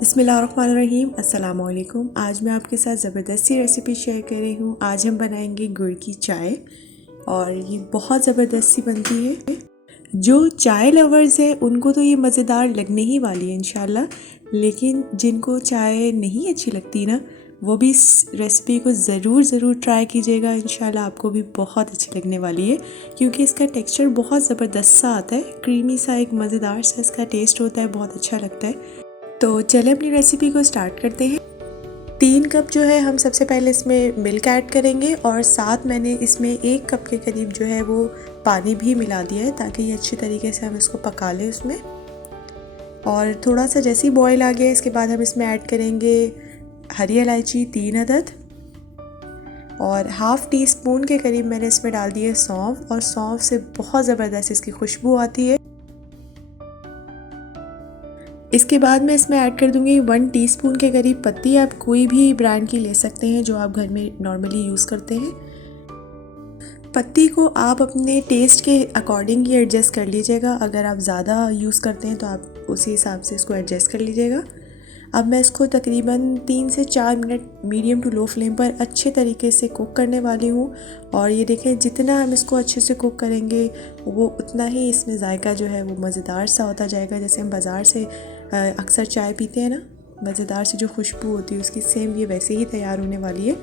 बिस्मिल्लाहिर्रहमानिर्रहीम। अस्सलाम वालेकुम। आज मैं आपके साथ ज़बरदस्ती रेसिपी शेयर कर रही हूँ। आज हम बनाएंगे गुड़ की चाय और ये बहुत ज़बरदस्त सी बनती है। जो चाय लवर्स हैं उनको तो ये मज़ेदार लगने ही वाली है इंशाल्लाह, लेकिन जिनको चाय नहीं अच्छी लगती ना, वो भी इस रेसिपी को ज़रूर ट्राई कीजिएगा। इंशाल्लाह आपको भी बहुत अच्छी लगने वाली है, क्योंकि इसका टेक्सचर बहुत ज़बरदस्त सा आता है, क्रीमी सा, एक मज़ेदार सा इसका टेस्ट होता है, बहुत अच्छा लगता है। तो चले अपनी रेसिपी को स्टार्ट करते हैं। 3 कप जो है हम सबसे पहले इसमें मिल्क ऐड करेंगे और साथ मैंने इसमें 1 कप के करीब जो है वो पानी भी मिला दिया है, ताकि ये अच्छी तरीके से हम इसको पका लें उसमें। और थोड़ा सा जैसे ही बॉयल आ गया, इसके बाद हम इसमें ऐड करेंगे हरी इलायची 3 अदद और हाफ़ टी स्पून के करीब मैंने इसमें डाल दिए सौंफ, और सौंफ से बहुत ज़बरदस्त इसकी खुशबू आती है। इसके बाद मैं इसमें ऐड कर दूंगी 1 टीस्पून के करीब पत्ती। आप कोई भी ब्रांड की ले सकते हैं जो आप घर में नॉर्मली यूज़ करते हैं। पत्ती को आप अपने टेस्ट के अकॉर्डिंग ही एडजस्ट कर लीजिएगा। अगर आप ज़्यादा यूज़ करते हैं तो आप उसी हिसाब से इसको एडजस्ट कर लीजिएगा। अब मैं इसको तकरीबन 3 से 4 minute medium to low flame पर अच्छे तरीके से कुक करने वाली हूँ। और ये देखें, जितना हम इसको अच्छे से कुक करेंगे वो उतना ही इसमें जायका जो है वो मज़ेदार सा होता जाएगा। जैसे हम बाज़ार से अक्सर चाय पीते हैं ना, मज़ेदार सी जो खुशबू होती है उसकी, सेम ये वैसे ही तैयार होने वाली है।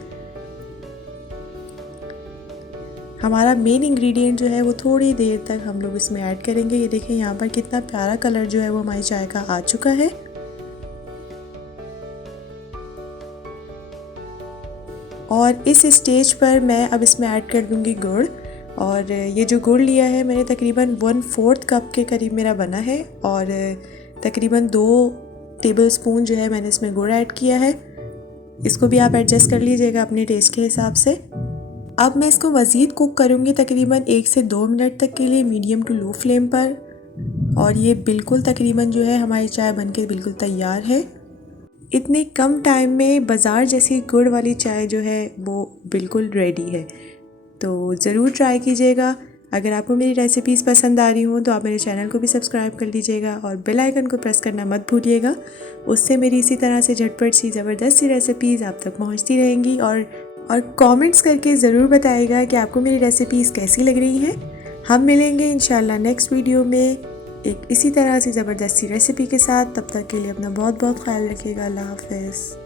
हमारा मेन इंग्रेडिएंट जो है वो थोड़ी देर तक हम लोग इसमें ऐड करेंगे। ये देखें यहाँ पर कितना प्यारा कलर जो है वो हमारी चाय का आ चुका है। और इस स्टेज पर मैं अब इसमें ऐड कर दूंगी गुड़। और ये जो गुड़ लिया है मैंने तकरीबन 1/4 कप के करीब मेरा बना है, और तकरीबन 2 टेबलस्पून जो है मैंने इसमें गुड़ ऐड किया है। इसको भी आप एडजस्ट कर लीजिएगा अपने टेस्ट के हिसाब से। अब मैं इसको मज़ीद कुक करूँगी तकरीबन 1 से 2 मिनट तक के लिए मीडियम टू लो फ्लेम पर। और ये बिल्कुल तकरीबन जो है हमारी चाय बनके बिल्कुल तैयार है। इतने कम टाइम में बाज़ार जैसी गुड़ वाली चाय जो है वो बिल्कुल रेडी है। तो ज़रूर ट्राई कीजिएगा। अगर आपको मेरी रेसिपीज़ पसंद आ रही हों तो आप मेरे चैनल को भी सब्सक्राइब कर लीजिएगा और बेल आइकन को प्रेस करना मत भूलिएगा। उससे मेरी इसी तरह से झटपट सी ज़बरदस्त सी रेसिपीज़ आप तक पहुंचती रहेंगी। और कमेंट्स करके ज़रूर बताइएगा कि आपको मेरी रेसिपीज़ कैसी लग रही हैं। हम मिलेंगे इंशाल्लाह नेक्स्ट वीडियो में एक इसी तरह से ज़बरदस्त सी रेसिपी के साथ। तब तक के लिए अपना बहुत ख्याल रखिएगा। अल्लाह हाफ़िज़।